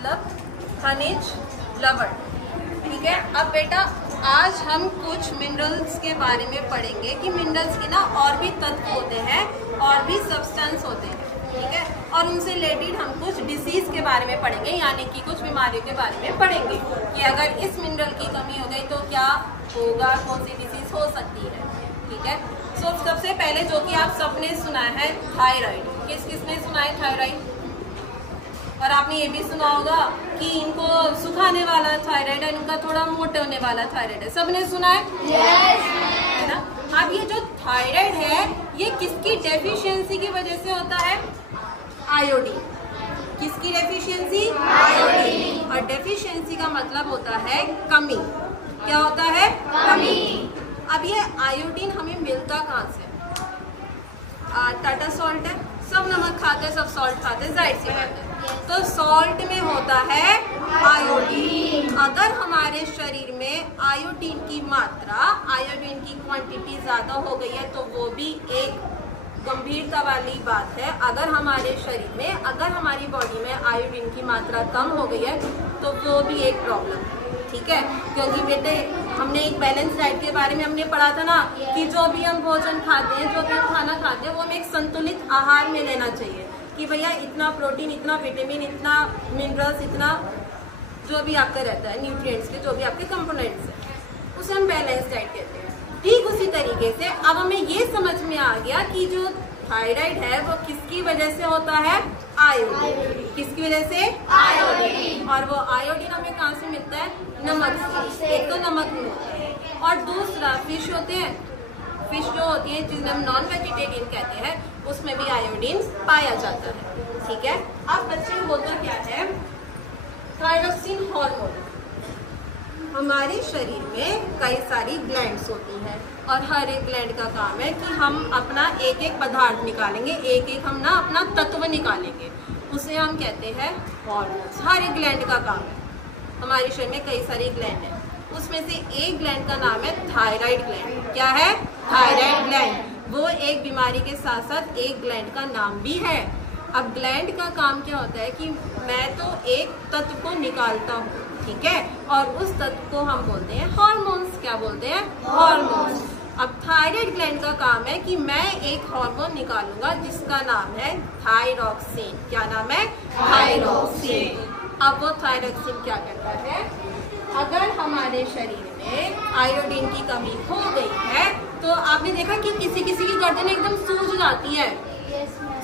मतलब खनिज लवण। ठीक है, अब बेटा आज हम कुछ मिनरल्स के बारे में पढ़ेंगे कि मिनरल्स के ना और भी तत्व होते हैं और भी सब्सटेंस होते हैं। ठीक है, और उनसे रिलेटेड हम कुछ डिसीज के बारे में पढ़ेंगे, यानी कि कुछ बीमारियों के बारे में पढ़ेंगे कि अगर इस मिनरल की कमी हो गई तो क्या होगा, कौन सी डिसीज हो सकती है। ठीक है, सो सबसे पहले जो कि आप सबने सुना है थायराइड। किस किसने सुना है थायराइड? और आपने ये भी सुना होगा कि इनको सुखाने वाला थायराइड है, इनका थोड़ा मोटे होने वाला थायराइड है। सबने सुना है? yes. है ना। अब ये जो थायराइड है ये किसकी डेफिशिएंसी की वजह से होता है? आयोडीन। किसकी डेफिशिएंसी? आयोडीन। और डेफिशिएंसी का मतलब होता है कमी। क्या होता है? कमी। अब ये आयोडीन हमें मिलता कहाँ से? टाटा सॉल्ट है, सब नमक खाते हैं, सब सॉल्ट खाते हैं, जाहिर सी बात है। तो सॉल्ट में होता है आयोडीन। अगर हमारे शरीर में आयोडीन की मात्रा, आयोडीन की क्वांटिटी ज्यादा हो गई है तो वो भी एक गंभीरता वाली बात है। अगर हमारे शरीर में, अगर हमारी बॉडी में आयोडीन की मात्रा कम हो गई है तो वो भी एक प्रॉब्लम है। ठीक है, क्योंकि बेटे हमने एक बैलेंस डाइट के बारे में हमने पढ़ा था ना कि जो भी हम भोजन खाते हैं, जो भी हम खाना खाते हैं वो हमें एक संतुलित आहार में लेना चाहिए कि भैया इतना प्रोटीन, इतना विटामिन, इतना मिनरल्स, इतना जो भी आपका रहता है न्यूट्रिएंट्स के, जो भी आपके कंपोनेंट्स हैं, उसे हम बैलेंस डाइट कहते हैं। ठीक उसी तरीके से अब हमें ये समझ में आ गया कि जो थायराइड है वो किसकी वजह से होता है? आयोडीन। किसकी वजह से? आयोडीन। और वो आयोडीन हमें कहाँ से मिलता है? नमक से। एक तो नमक मिलता है और दूसरा फिश होते हैं, फिश जो होती है जिन्हें हम नॉन वेजिटेरियन कहते हैं, उसमें भी आयोडीन पाया जाता है। ठीक है, अब बच्चे होता क्या है? Thyroxine hormone. हमारे शरीर में कई सारी ग्लैंड्स होती हैं और हर एक ग्लैंड का काम है कि हम अपना एक एक पदार्थ निकालेंगे, एक एक हम ना अपना तत्व निकालेंगे, उसे हम कहते हैं हार्मोन्स। हर एक ग्लैंड का काम है। हमारे शरीर में कई सारी ग्लैंड है, उसमें से एक ग्लैंड का नाम है थायराइड ग्लैंड। क्या है? Thyroid gland. वो एक बीमारी के साथ साथ एक ग्लैंड का नाम भी है। अब ग्लैंड का काम क्या होता है कि मैं तो एक तत्व को निकालता हूँ, ठीक है, और उस तत्व को हम बोलते हैं हार्मोन्स। क्या बोलते हैं? हार्मोन्स। अब थायराइड ग्लैंड का काम है कि मैं एक हार्मोन निकालूंगा जिसका नाम है थायरोक्सिन। क्या नाम है? थायरोक्सिन। अब वो थायरोक्सिन क्या करता है? अगर हमारे शरीर में आयोडीन की कमी हो गई है तो आपने देखा कि किसी किसी की गर्दन एकदम सूज जाती है,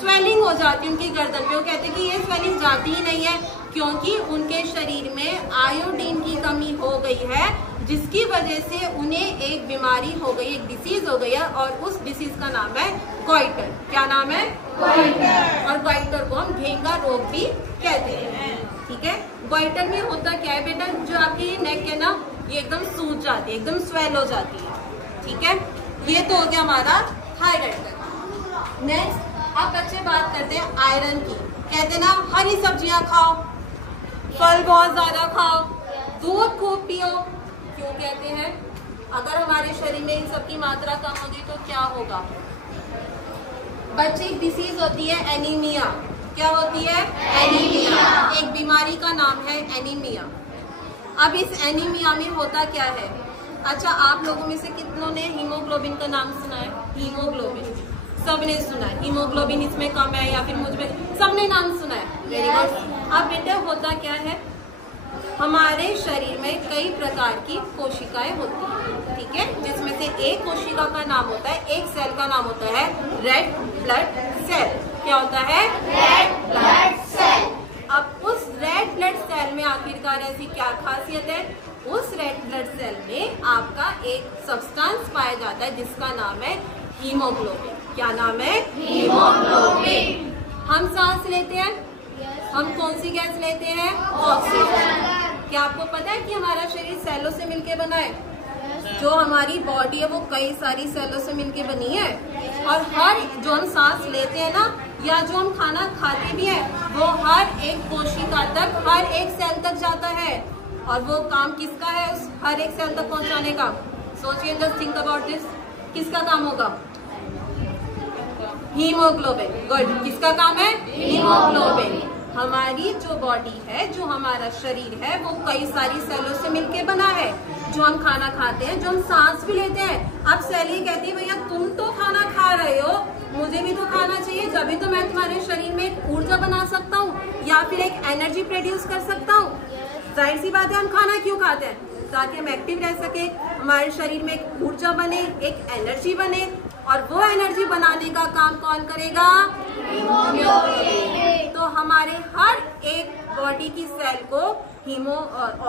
स्वेलिंग हो जाती है उनकी गर्दन पे। वो कहते हैं कि ये स्वेलिंग जाती ही नहीं है क्योंकि उनके शरीर में आयोडीन की कमी हो गई है, जिसकी वजह से उन्हें एक बीमारी हो गई, एक डिसीज हो गई है और उस डिसीज का नाम है गॉइटर। क्या नाम है? गॉइटर। और गॉइटर को हम घेंगा रोग भी कहते हैं। ठीक है, गॉइटर में होता क्या है बेटा? जो आपकी नेक है ना ये एकदम सूज जाती है, एकदम स्वेल हो जाती है। ठीक है, ये तो हो गया हमारा थायराइड का। नेक्स्ट अब बच्चे बात करते हैं आयरन की। कहते हैं ना हरी सब्जियां खाओ, फल बहुत ज्यादा खाओ, दूध खूब पियो। क्यों कहते हैं? अगर हमारे शरीर में इन सब की मात्रा कम होगी तो क्या होगा? बच्चे एक डिसीज होती है एनीमिया। क्या होती है? एनीमिया। एक बीमारी का नाम है एनीमिया। अब इस एनीमिया में होता क्या है? अच्छा, आप लोगों में से कितनों ने हीमोग्लोबिन का नाम सुना है? हीमोग्लोबिन सबने सुना है। हीमोग्लोबिन इसमें कम है या फिर मुझ में, सबने नाम सुना है। Very good. अब बेटा होता क्या है? हमारे शरीर में कई प्रकार की कोशिकाएं होती हैं, ठीक है, जिसमें से एक कोशिका का नाम होता है, एक सेल का नाम होता है रेड ब्लड सेल। क्या होता है? Red blood cell. अब उस रेड ब्लड सेल में आखिरकार ऐसी क्या खासियत है? उस रेड ब्लड सेल में आपका एक सब्सटेंस पाया जाता है जिसका नाम है हीमोग्लोबिन। क्या नाम है? हीमोग्लोबिन। हम सांस लेते हैं, हम कौन सी गैस लेते हैं? ऑक्सीजन। क्या आपको पता है कि हमारा शरीर सेलों से मिलकर बना है? जो हमारी बॉडी है वो कई सारी सेलों से मिलकर बनी है और हर जो हम सांस लेते हैं ना या जो हम खाना खाते भी हैं वो हर एक कोशिका तक, हर एक सेल तक जाता है। और वो काम किसका है उस हर एक सेल तक पहुंचाने का? सोचिए, जस्ट थिंक अबाउट दिस। किसका काम होगा? हीमोग्लोबिन। गुड। किसका काम है? हीमोग्लोबिन। हमारी जो बॉडी है, जो हमारा शरीर है, वो कई सारी सेलों से मिलके बना है। जो हम खाना खाते हैं, जो हम सांस भी लेते हैं। अब सेल ये कहती है भैया तुम तो खाना खा रहे हो, मुझे भी तो खाना चाहिए, जब तो मैं तुम्हारे शरीर में एक ऊर्जा बना सकता हूँ या फिर एक एनर्जी प्रोड्यूस कर सकता हूँ। जाहिर सी बात है, हम खाना क्यों खाते हैं? ताकि हम एक्टिव रह सके, हमारे शरीर में एक ऊर्जा बने, एक एनर्जी बने। और वो एनर्जी बनाने का काम कौन करेगा? तो हमारे हर एक बॉडी की सेल को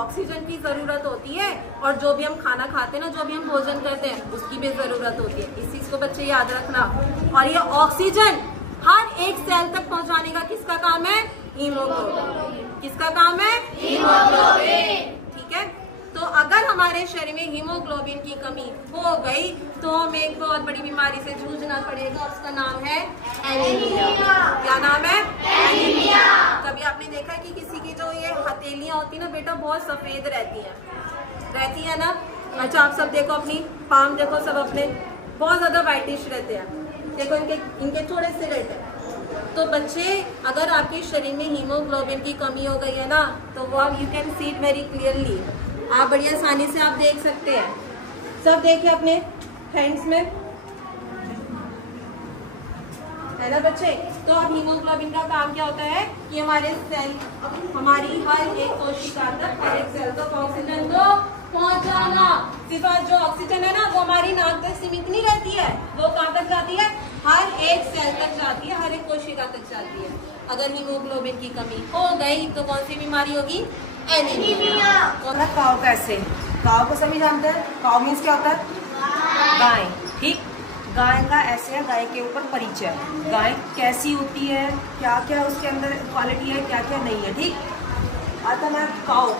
ऑक्सीजन की जरूरत होती है, और जो भी हम खाना खाते हैं ना, जो भी हम भोजन करते हैं, उसकी भी जरूरत होती है। इस चीज को बच्चे याद रखना। और ये ऑक्सीजन हर एक सेल तक पहुंचाने का किसका काम है? हीमोग्लोबिन। किसका काम है? हीमोग्लोबिन। ठीक है। तो अगर हमारे शरीर में हीमोग्लोबिन की कमी हो गई तो हमें एक बहुत बड़ी बीमारी से जूझना पड़ेगा, उसका नाम है एनीमिया। क्या नाम है? एनीमिया। कभी आपने देखा है कि किसी की जो ये हथेलियां होती है ना बेटा, बहुत सफेद रहती है ना? अच्छा, आप सब देखो, अपनी पाम देखो, सब अपने बहुत ज्यादा व्हाइटिश रहते हैं। देखो इनके थोड़े से रेड है। तो बच्चे, अगर आपके शरीर में हीमोग्लोबिन की कमी हो गई है ना, तो वो आप you can see it very clearly. आप बड़ी आसानी से आप देख सकते हैं। सब देखिए अपने हैंड्स में, है ना बच्चे? तो अब हीमोग्लोबिन का काम क्या होता है कि हमारे सेल, हमारी हर एक कोशिका तक, हर एक सेल तक ऑक्सीजन को पहुंचाना। सिर्फ जो ऑक्सीजन है ना, वो हमारी नाक तक सीमित नहीं रहती है, वो कहाँ तक जाती है? हर एक सेल तक जाती है, हर एक कोशिका तक जाती है। अगर हीमोग्लोबिन की कमी हो गई तो कौन सी बीमारी होगी? एनीमिया। काव कैसे? काव को सभी जानते हैं। काव मीन्स क्या होता है? गाय। ठीक, गाय का ऐसे है, गाय के ऊपर परिचय। गाय कैसी होती है, क्या क्या उसके अंदर क्वालिटी है, क्या क्या नहीं है। ठीक। आता है काव।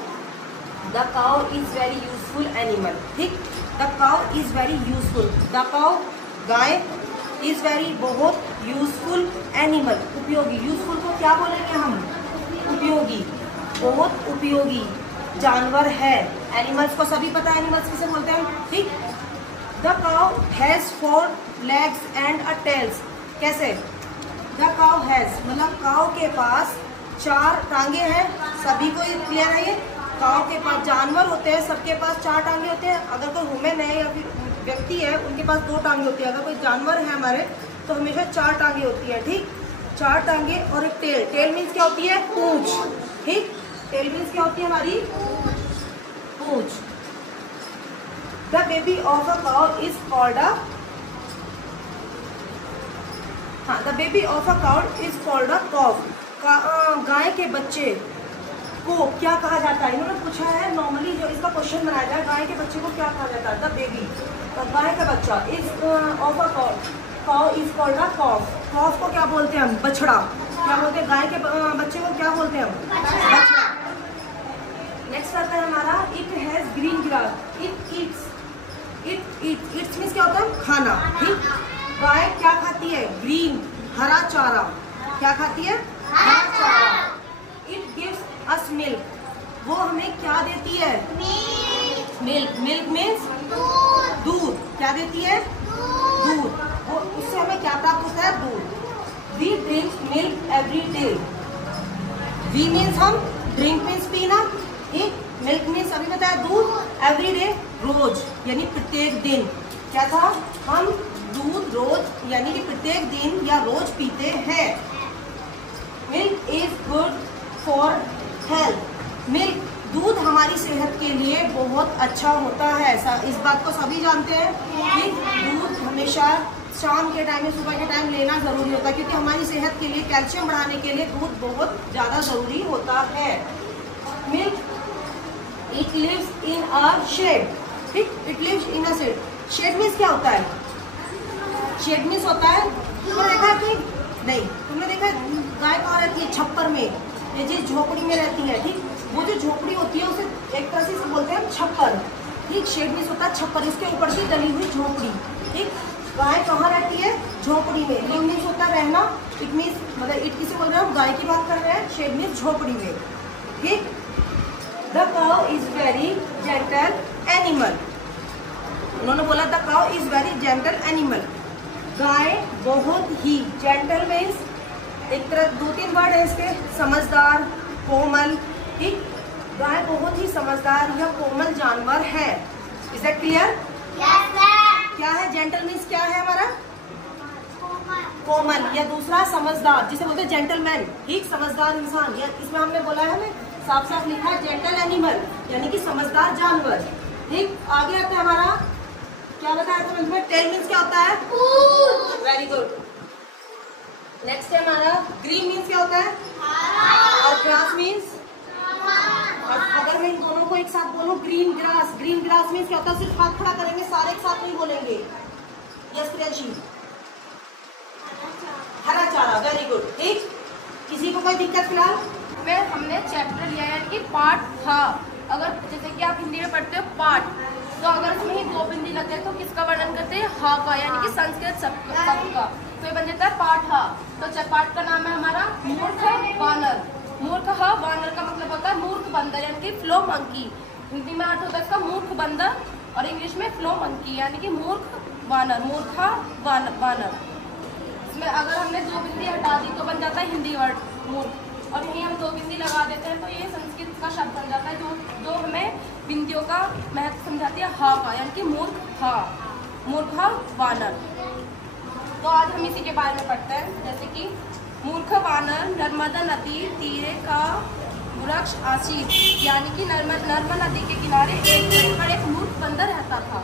द काव इज वेरी यूजफुल एनिमल। ठीक, द काव इज वेरी यूजफुल। द काव, गाय, इज वेरी, बहुत, यूजफुल एनिमल, उपयोगी। यूजफुल को क्या बोलेंगे हम? उपयोगी। बहुत उपयोगी जानवर है। एनिमल्स को सभी पता है, एनिमल्स किसे बोलते हैं। ठीक। The cow has 4 legs and a tails. कैसे? द काउ हैज, मतलब काउ के पास 4 टांगे हैं। सभी को क्लियर है ये? काउ के पास, जानवर होते हैं सबके पास 4 टांगे होते हैं। अगर कोई ह्यूमन है या फिर व्यक्ति है, उनके पास 2 टांगे होती है। अगर कोई जानवर है हमारे, तो हमेशा 4 टांगे होती है। ठीक, 4 टांगे और एक टेल। टेल मीन्स क्या होती है? पूंछ। ठीक, टेल मीन्स क्या होती है हमारी? पूंछ। The baby of a cow is called a, the baby of a cow is called a calf. गाय के बच्चे को क्या कहा जाता है? इन्होंने पूछा है, नॉर्मली जो इसका क्वेश्चन बनाया जाए, गाय के बच्चे को क्या कहा जाता है? द बेबी, गाय का बच्चा, is of a cow, cow is called a calf. Calf को क्या बोलते हैं हम? बछड़ा। क्या बोलते हैं? गाय के बच्चे को क्या बोलते हैं हम? बछड़ा। नेक्स्ट आता है हमारा, it has green grass. It eats, it's means क्या होता है? खाना। ठीक, गाय क्या खाती है? ग्रीन, हरा चारा। क्या खाती है? हरा चारा। इट गिव्स अस मिल्क, वो हमें क्या देती है? मिल्क। मिल्क मीन्स दूध। क्या देती है? दूध। वो, उससे हमें क्या प्राप्त होता है? दूध। We drink milk every day. We means हम, ड्रिंक मीन्स पीना। ठीक, मिल्क मीन्स अभी बताया दूध, एवरी डे रोज, यानी प्रत्येक दिन। क्या था? हम दूध रोज यानी कि प्रत्येक दिन या रोज पीते हैं। Milk is good for health. Milk, दूध हमारी सेहत के लिए बहुत अच्छा होता है। इस बात को सभी जानते हैं कि दूध हमेशा शाम के टाइम में, सुबह के टाइम लेना जरूरी होता है, क्योंकि हमारी सेहत के लिए, कैल्शियम बढ़ाने के लिए दूध बहुत ज़्यादा ज़रूरी होता है। Milk, it lives in a shed. ठीक, it lives in a shed. Shed means क्या होता है? शेड मीन्स होता है, तुमने देखा है कि नहीं? तुमने देखा है गाय कहाँ रहती है? छप्पर में, ये जी झोपड़ी में रहती है। ठीक, वो जो झोपड़ी होती है उसे एक तरह से बोलते हैं छप्पर। ठीक, शेड मीन्स होता है छप्पर, इसके ऊपर से डली हुई झोपड़ी। ठीक, गाय कहाँ रहती है? झोपड़ी में। लिव मीन्स होता है रहना। इट मीन्स, मतलब इट किसे बोल रहे हैं? हम गाय की बात कर रहे हैं। शेड मीन्स झोपड़ी में। ठीक, the cow is very gentle animal. उन्होंने बोला the cow is very gentle animal. गाय बहुत ही, जेंटल मीन्स एक तरह 2-3 वर्ड है इसके, समझदार, कोमल। ठीक, गाय बहुत ही समझदार या कोमल जानवर है। Is that clear? क्या है जेंटल मीन्स क्या है हमारा? कोमल। या दूसरा समझदार, जिसे बोलते हैं जेंटलमैन। ठीक, समझदार इंसान। या इसमें हमने बोला है, हमें साफ साफ लिखा है जेंटल एनिमल, यानी कि समझदार जानवर। ठीक, आगे आता है हमारा, क्या बताया था मैंने? टेल मीन्स क्या होता है? Very good. नेक्स्ट है हमारा ग्रीन मीन्स क्या होता है? और ग्रास मीन्स? और अगर मैं इन दोनों को एक साथ बोलूं, green grass, green grass means क्या होता है? सिर्फ हाथ खड़ा करेंगे, सारे एक साथ नहीं बोलेंगे। यस प्रियांशी? हरा चारा। Very good. ठीक, किसी को कोई दिक्कत फिलहाल? में हमने चैप्टर लिया है कि पाठ था। अगर जैसे कि आप हिंदी में पढ़ते हो पाठ, तो अगर उसमें ही 2 बिंदी लगे तो किसका वर्णन करते हैं? हा का, यानी कि संस्कृत शब्द का। तो ये बन जाता है पाठ हा। तो पाठ का नाम है हमारा मूर्ख वानर। मूर्ख हा वानर का मतलब होता है मूर्ख बंदर, यानी कि फ्लो मंकी। हिंदी में अर्थ होता है इसका मूर्ख बंदर, और इंग्लिश में फ्लो मंकी, यानी कि मूर्ख वानर, मूर्खा वानर। इसमें अगर हमने 2 बिंदी हटा दी तो बन जाता है हिंदी वर्ड मूर्ख, और यहीं हम 2 बिंदी लगा देते हैं तो ये संस्कृत का शब्द बन जाता है, जो हमें बिंदियों का महत्व समझाती है हा का, यानी कि मूर्ख हा, मूर्खा वानर। तो आज हम इसी के बारे में पढ़ते हैं। जैसे कि मूर्ख वानर नर्मदा नदी तीरे का वृक्ष आसीत, यानी कि नर्मदा नदी के किनारे एक मूर्ख बंदर रहता था।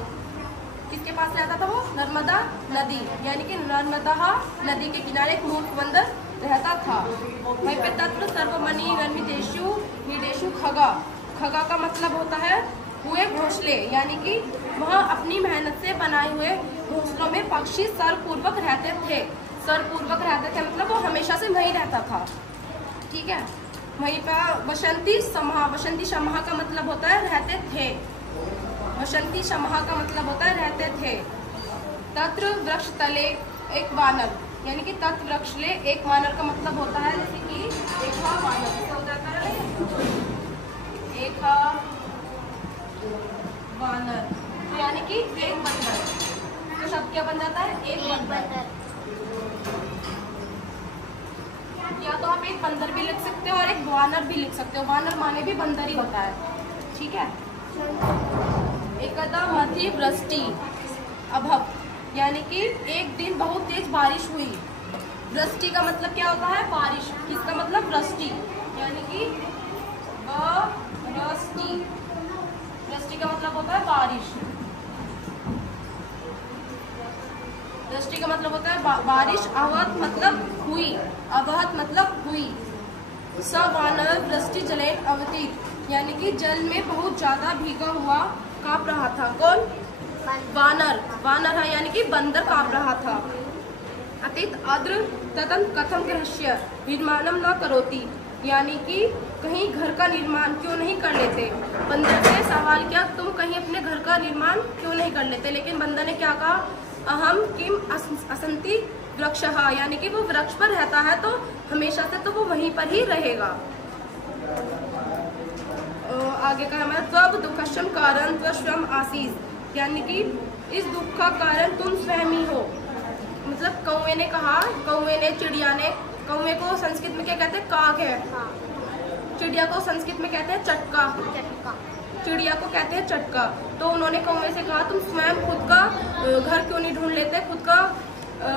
किसके पास रहता था वो? नर्मदा नदी, यानी कि नर्मदा नदी के किनारे एक मूर्ख बंदर रहता था। वहीं पे तत्र सर्वमणि निर्मितेषु निदेशु खगा। खगा का मतलब होता है हुए घोंसले, यानी कि वहाँ अपनी मेहनत से बनाए हुए घोंसलों में पक्षी सरपूर्वक रहते थे। सरपूर्वक रहते थे मतलब वो हमेशा से वहीं रहता था। ठीक है, वहीं पर वसंती समाह, वसंती समाह का मतलब होता है रहते थे। वसंती समाह का मतलब होता है रहते थे। तत्र वृक्ष तले एक वानर, यानी कि तत् वृक्ष ले एक वानर का मतलब होता है जैसे कि एक वानर हो जाता है, एक वानर, तो यानी कि एक बंदर। तो शब्द क्या बन जाता है? एक बंदर। या तो आप एक बंदर भी लिख सकते हो और एक वानर भी लिख सकते हो। वानर माने भी बंदर ही होता है। ठीक है। एकदा मध्य वृष्टि अभव, यानी कि एक दिन बहुत तेज बारिश हुई। वृष्टि का मतलब क्या होता है? बारिश। किसका मतलब? वृष्टि, यानी कि वृष्टि। वृष्टि का मतलब होता है बारिश। वृष्टि का मतलब होता है बारिश। अवहत मतलब हुई, अवहत मतलब हुई। स वानर वृष्टि जलेन अवतीत, यानी कि जल में बहुत ज्यादा भीगा हुआ कांप रहा था। कौन? वानर। वानर है यानी कि बंदर कांप रहा था। अतीत आद्र ततन कथम गृह्य निर्माणम न करोति, यानी कि कहीं घर का निर्माण क्यों नहीं कर लेते। बंदर से सवाल किया तुम कहीं अपने घर का निर्माण क्यों नहीं कर लेते, लेकिन बंदर ने क्या कहा? अहम किम असंति वृक्षः, यानी कि वो वृक्ष पर रहता है तो हमेशा से तो वो वहीं पर ही रहेगा। आगे का हमारा त्वब दुःखम कारण त्वश्रम आसीस, यानी कि इस दुख का कारण तुम स्वयं ही हो। मतलब कौवे ने कहा, कौवे ने, चिड़िया ने, कौवे को संस्कृत में क्या कहते हैं? काक है। चिड़िया को संस्कृत में कहते हैं चटका। चिड़िया को कहते हैं चटका। तो उन्होंने कौवे से कहा तुम स्वयं खुद का घर क्यों नहीं ढूंढ लेते, खुद का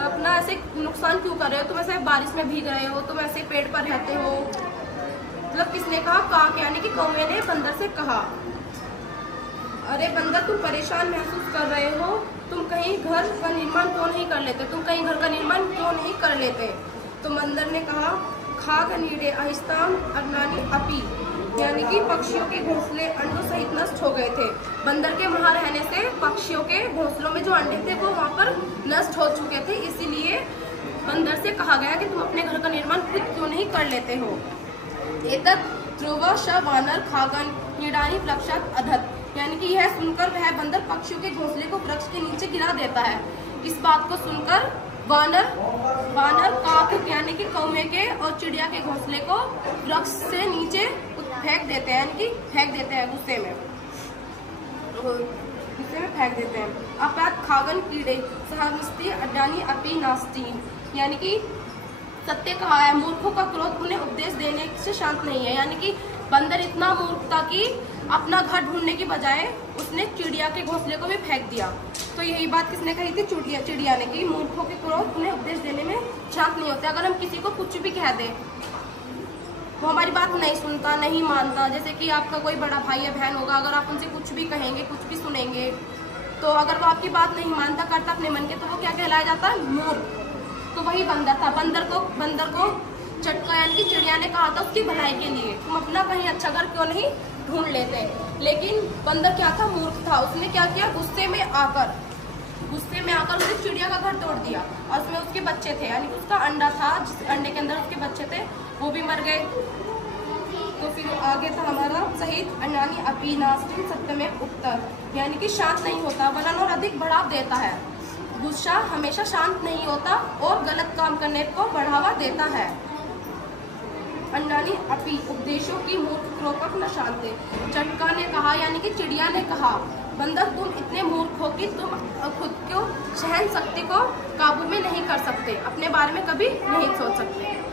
अपना ऐसे नुकसान क्यों कर रहे हो, तुम ऐसे बारिश में भीग रहे हो, तुम ऐसे पेड़ पर रहते हो। मतलब किसने कहा? काक, यानी कि कौवे ने बंदर से कहा अरे बंदर तुम परेशान महसूस कर रहे हो, तुम कहीं घर का निर्माण क्यों नहीं कर लेते, तुम कहीं घर का निर्माण क्यों नहीं कर लेते। तो बंदर ने कहा खाग नीड़े अहिस्ताम अग्नानी अपी, यानी कि पक्षियों के घोंसले अंडों सहित नष्ट हो गए थे। बंदर के वहाँ रहने से पक्षियों के घोंसलों में जो अंडे थे वो वहाँ पर नष्ट हो चुके थे, इसीलिए बंदर से कहा गया कि तुम अपने घर का निर्माण खुद क्यों नहीं कर लेते हो। एतत् ध्रुव श वानर खागन नीडानी वृक्षात् अधत्, यानी कि यह सुनकर वह बंदर पक्षियों के घोंसले को वृक्ष के नीचे गिरा देता है। इस बात को सुनकर वानर काक यानी कि कौवे के और चिड़िया के घोंसले को वृक्ष से नीचे फेंक देते हैं, यानी कि फेंक देते हैं गुस्से में फेंक देते हैं। अपराध खागन कीड़े सहमस्ती अड्डानी अपी नास्ती, यानी कि सत्य कहा है, मूर्खों का क्रोध उन्हें उपदेश देने से शांत नहीं है। यानी कि बंदर इतना मूर्ख था कि अपना घर ढूंढने की बजाय उसने चिड़िया के घोंसले को भी फेंक दिया। तो यही बात किसने कही थी? चिड़िया ने, कि मूर्खों के क्रोध उन्हें उपदेश देने में शांत नहीं होते। अगर हम किसी को कुछ भी कह दें, वो हमारी बात नहीं सुनता, नहीं मानता। जैसे कि आपका कोई बड़ा भाई या बहन होगा, अगर आप उनसे कुछ भी कहेंगे, कुछ भी सुनेंगे, तो अगर वो आपकी बात नहीं मानता, करता अपने मन के, तो वो क्या कहलाया जाता है? मूर्ख। तो वही बंदर था। बंदर को चटका यानी कि चिड़िया ने कहा था उसकी भलाई के लिए, तुम अपना कहीं अच्छा घर क्यों नहीं ढूंढ लेते। लेकिन बंदर क्या था? मूर्ख था। उसने क्या किया? गुस्से में आकर उसने चिड़िया का घर तोड़ दिया और उसमें उसके बच्चे थे, यानी कि उसका अंडा था, जिस अंडे के अंदर उसके बच्चे थे, वो भी मर गए। तो फिर आगे था हमारा सहित अन्यानी अपी नास्तिक सत्य में उत्तर, यानी कि शांत नहीं होता, वरन और अधिक बढ़ाव देता है। गुस्सा हमेशा शांत नहीं होता और गलत काम करने को बढ़ावा देता है। अन्यानी अपी उपदेशों की मूर्ख क्रोधक न शांति। चटका ने कहा, यानी कि चिड़िया ने कहा, बंदर तुम इतने मूर्ख हो कि तुम खुद को सहन शक्ति को काबू में नहीं कर सकते, अपने बारे में कभी नहीं सोच सकते।